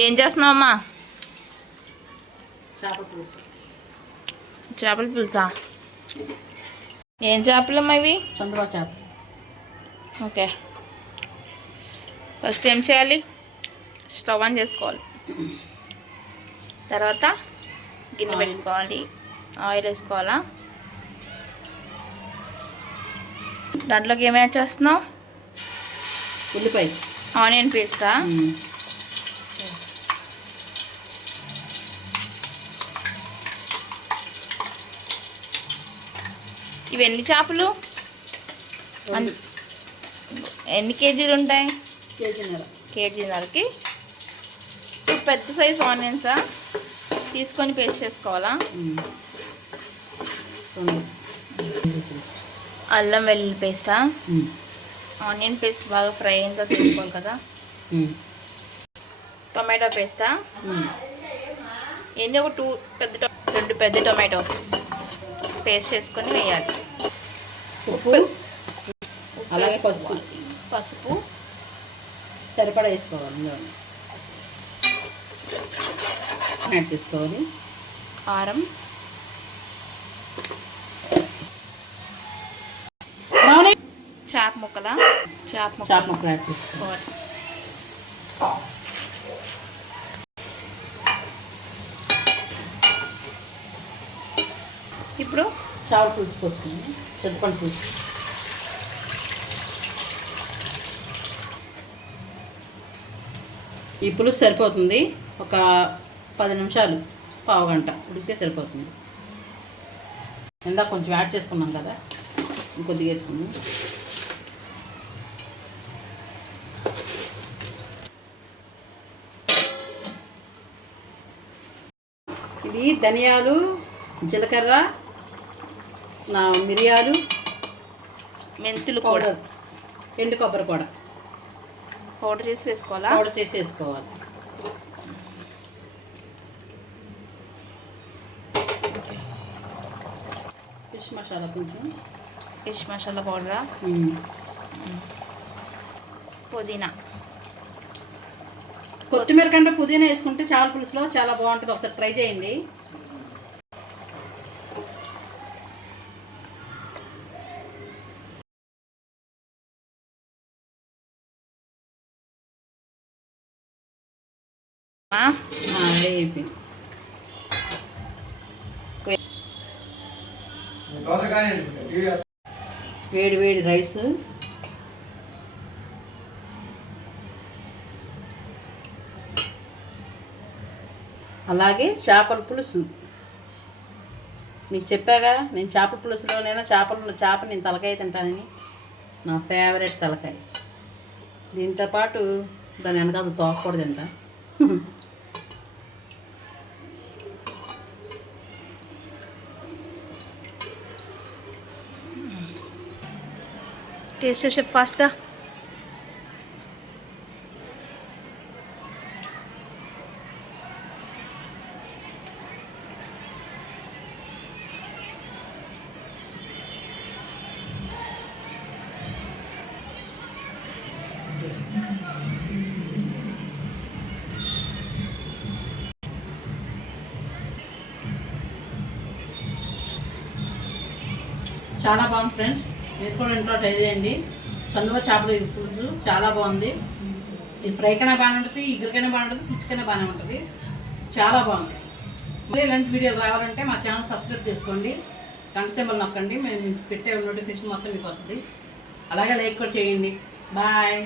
ఏం చేస్తున్నావు అమ్మా? చేపల పులుసా? ఏం చేపలమ్మా ఇవి? చందువా చేప. ఓకే, ఫస్ట్ ఏం చేయాలి? స్టవ్ ఆన్ చేసుకోవాలి. తర్వాత గిన్నె పెట్టుకోవాలి. ఆయిల్ వేసుకోవాలా? దాంట్లోకి ఏం యాడ్ చేస్తున్నావు? ఉల్లిపాయ, ఆనియన్ పేస్టా? ఇవి ఎన్ని చేపలు? ఎన్ని కేజీలు ఉంటాయి? కేజీన్నరకి. పెద్ద సైజ్ ఆనియన్సా తీసుకొని పేస్ట్ చేసుకోవాలా? అల్లం వెల్లుల్లి పేస్టా? ఆనియన్ పేస్ట్ బాగా ఫ్రై అయిందో తీసుకోవాలి కదా. టొమాటో పేస్టా? ఏంటి, ఒక రెండు పెద్ద టొమాటోస్ పేస్ట్ చేసుకొని వేయాలి. ఉప్పు, అలాగే పసుపు సరిపడా వేసుకోవాలి. యాడ్ చేసుకోవాలి. కారం, చేప ముక్కలు యాడ్ చేసుకోవాలి. ఇప్పుడు చేపల పులుసు పోసుకుంది. చింతపండు పులుసు. ఈ పులుసు సరిపోతుంది. ఒక 10 నిమిషాలు, పావు గంట ఉడికితే సరిపోతుంది. ఇందాక కొంచెం యాడ్ చేసుకున్నాం కదా, ఇంకొద్దిగా వేసుకుందాం. ఇది ధనియాలు, జీలకర్ర, మిరియాలు, మెంతులు కూడా, ఎండు కొబ్బరి కూడా పౌడర్ చేసి వేసుకోవాలా? పౌడర్ చేసి వేసుకోవాలి. ఫిష్ మసాలా, కొంచెం ఫిష్ మసాలా పౌడరా? పుదీనా, కొత్తిమీర కంటే పుదీనా వేసుకుంటే చేపల పులుసులో చాలా బాగుంటుంది. ఒకసారి ట్రై చేయండి. వేడి వేడి రైస్, అలాగే చేపల పులుసు. నీకు చెప్పాగా, నేను చేపల పులుసులోనైనా చేప నేను తలకాయ తింటానని. నా ఫేవరెట్ తలకాయ. దీంతో పాటు దాని వెనకాల తోక కూడా తింటా. టేస్ట్ చేసే ఫాస్ట్గా. చాలా బాగుంది ఫ్రెండ్స్, మీరు కూడా ఇంట్లో ట్రై చేయండి. చందువ చేపల పులుసు చాలా బాగుంది. ఇది ఫ్రైకైనా బాగానే ఉంటుంది, ఇగురికైనా బాగానే ఉంటుంది, పులుసుకైనా బాగానే ఉంటుంది. చాలా బాగుంది. మళ్ళీ ఇలాంటి వీడియోలు రావాలంటే మా ఛానల్ సబ్స్క్రైబ్ చేసుకోండి, గంట సింబల్ నొక్కండి. మేము పెట్టే నోటిఫికేషన్ మొత్తం మీకు వస్తుంది. అలాగే లైక్ కూడా చేయండి. బాయ్.